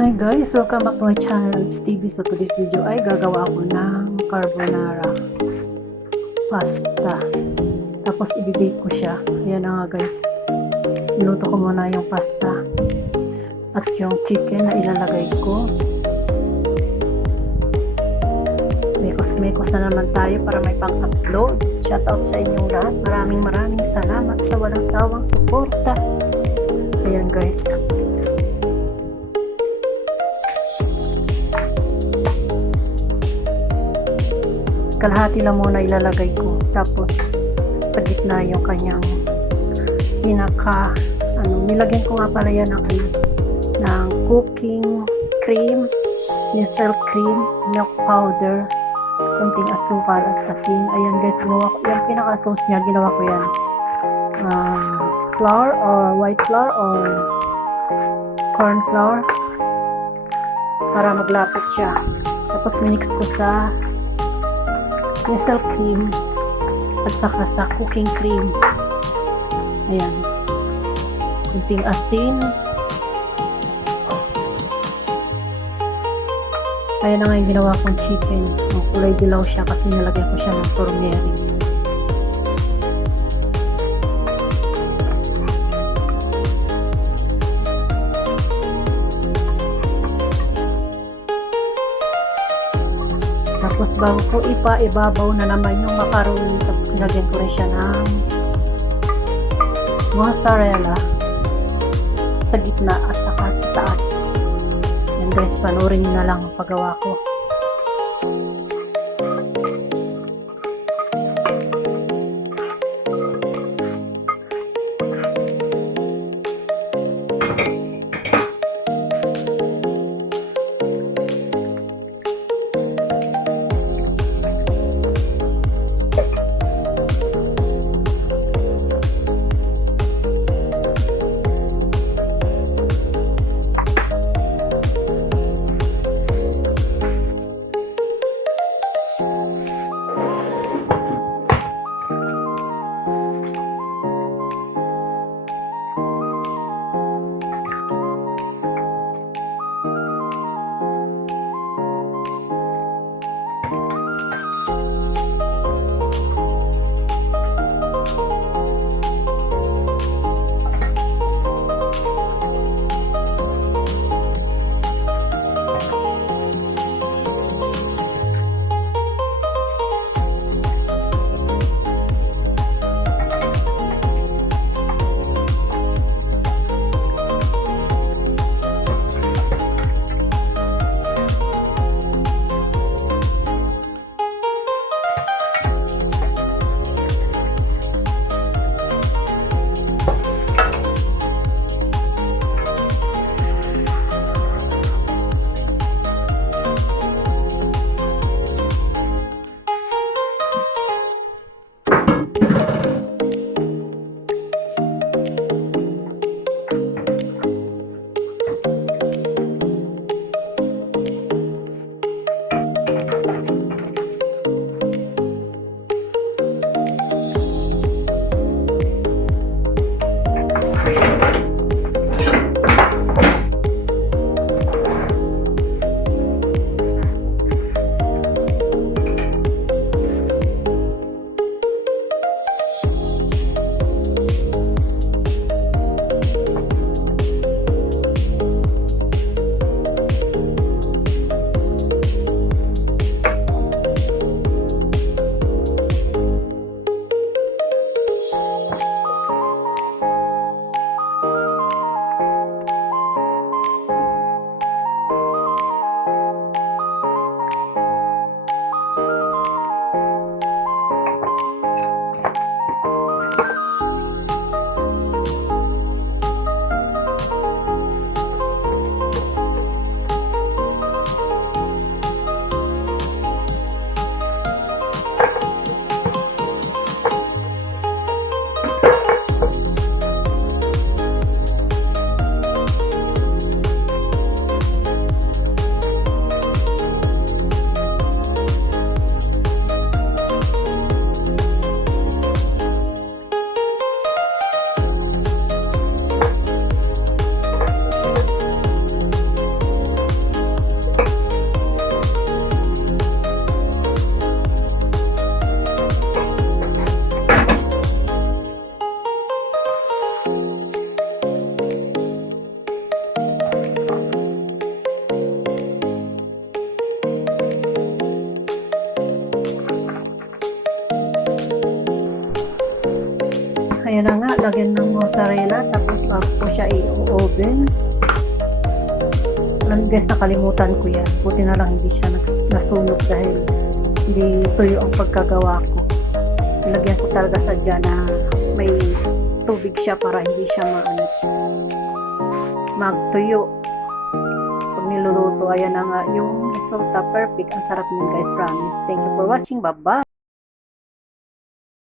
Hi guys, welcome back to my channel, it's TV. So today's video ay gagawa ako ng carbonara pasta. Tapos ibibake ko siya. Ayan na nga guys. Niluto ko muna yung pasta. At yung chicken na ilalagay ko. Mekos-mekos na naman tayo para may pang-upload. Shoutout sa inyong lahat. Maraming salamat sa walang sawang suporta. Ayan guys. Kalahati lang muna ilalagay ko, tapos sa gitna yung kanyang nilagyan ko nga pala yan ng cooking cream, nestle cream, milk powder, kunting asukal at asin. Ayan guys, gumawa ko yung pinaka sauce niya, ginawa ko yan flour or white flour or corn flour para maglapot siya. Tapos minix ko sa nestle cream at saka sa cooking cream. Ayan, kunting asin. Ayan na nga yung ginawa kong chicken. Kulay dilaw siya kasi nilagyan ko siya ng turmeric. Tapos bago ko ibabaw na naman yung macaroni, tapos nilagyan ko rin siya ng mozzarella sa gitna at saka sa taas. Yan guys, panoorin nyo na lang ang paggawa ko. Ayan na nga, lagyan ng mozzarella, tapos bago ko siya i-oven. Alam guys, nakalimutan ko yan. Buti na lang hindi siya nasunog dahil hindi tuyo ang pagkagawa ko. Lagyan ko talaga sadya na may tubig siya para hindi siya magtuyo. Pag niluluto, ayan na nga yung resulta. Perfect. Ang sarap niyan guys, promise. Thank you for watching. Bye-bye!